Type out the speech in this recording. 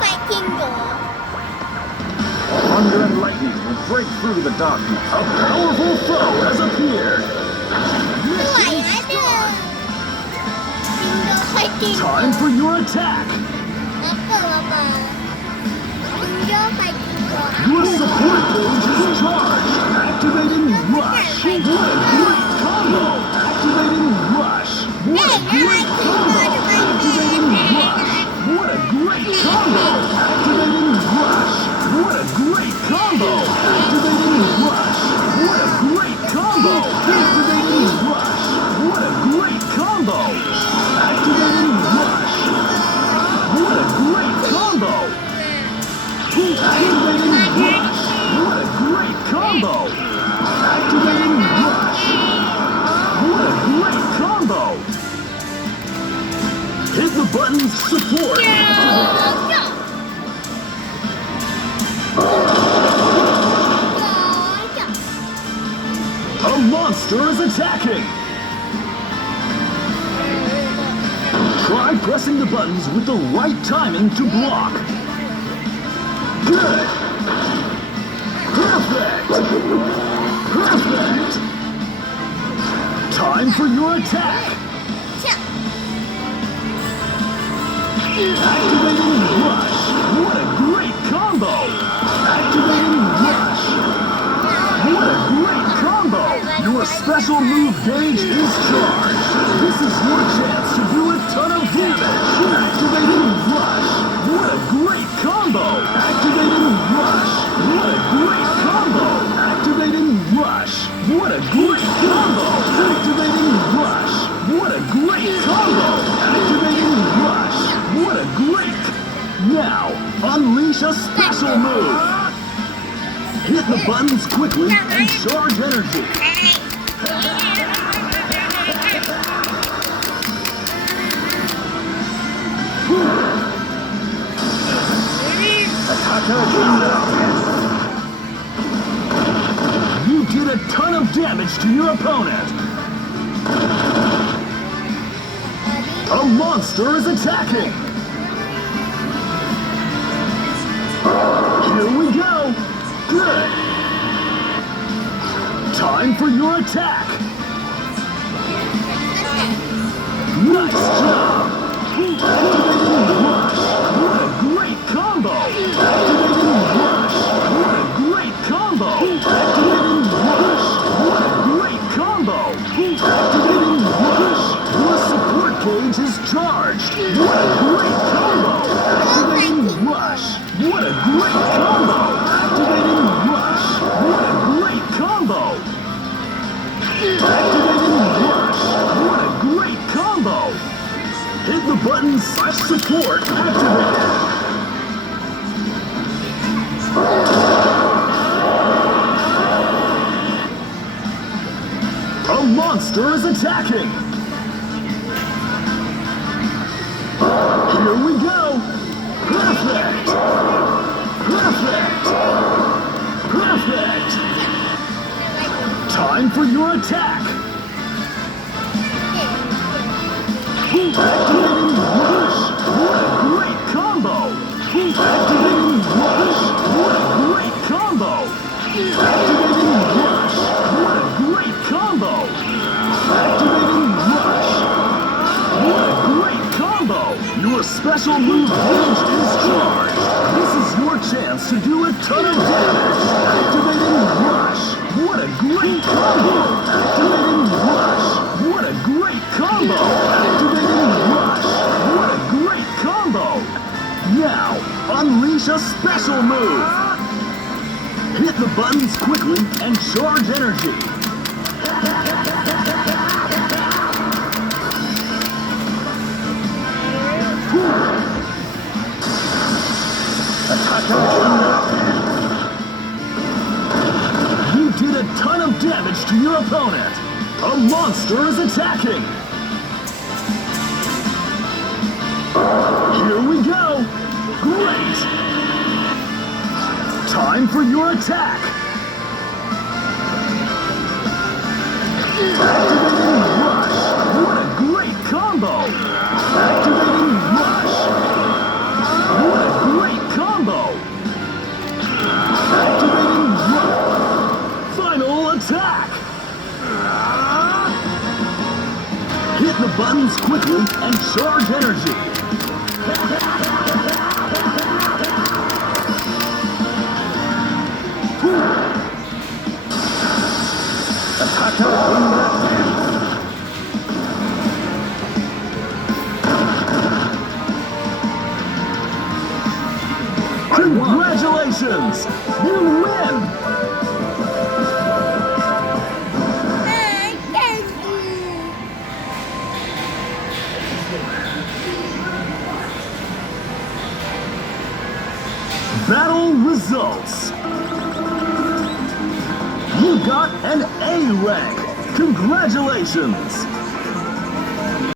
fighting อยู่ Thunder and lightning will break through the darkness. A powerful foe has appeared. ไม่ไหวนะเด้อจิงโจ้ fighting Time for your attack. แล้วเปิดระเบิดจิงโจ้ fighting Your support page is charged. Activating Rush. What a great combo. Activating Rush. What a great combo. Activating Rush. What a great combo. Activating Rush. What a great combo. Activating Rush. What a great combo. Activating Rush. What a great combo. Activating Rush. What a great combo. Activating Rush. What a great combo. Activating Rush. What a great combo. Hit the button's support. A monster is attacking. Try pressing the buttons with the right timing to block. Good. Perfect. Perfect. Time for your attack. Activating Rush. What a great combo. Activating Rush. What a great combo. Your special move gauge is charged. This is your chance to do a ton of damage. Activating Rush. What a great combo. Activating Rush. What a great combo. Activating Rush. What a great combo. Activating Rush. What a great combo. Activating Rush. What a great. Now, unleash a special move. Hit the buttons quickly and charge energy. You did a ton of damage to your opponent. A monster is attacking. Here we go. Good. Time for your attack. Nice job. Activating Rush. What a great combo. Activating Rush. What a great combo. Activating Rush. What a great combo. Activating Rush. Your support gauge is charged. What a great combo. Activating Rush. What a great combo. Activating Rush. What a great combo. Activating Rush. What a great combo. Hit the button /support activated. A monster is attacking. Here we go. Perfect. Perfect. Perfect. Time for your attack. Activating Rush. What a great combo. Activating Rush. What a great combo. Activating Rush. What a great combo. Activating Rush. What a great combo. Your special move gauge is charged. This is your chance to do a ton of damage. Activating Rush. What a great combo. Activating Rush. What a great combo. Activating Rush. What a great combo. Now, unleash a special move. Hit the buttons quickly and charge energy. You did a ton of damage to your opponent. A monster is attacking. Here we go. Great. Time for your attack. Activating Rush. What a great combo. Activating Rush. What a great Sleep and charge energy. Attacker in the tank. Congratulations! You win! Thank you. Battle results. You got an A rank. Congratulations!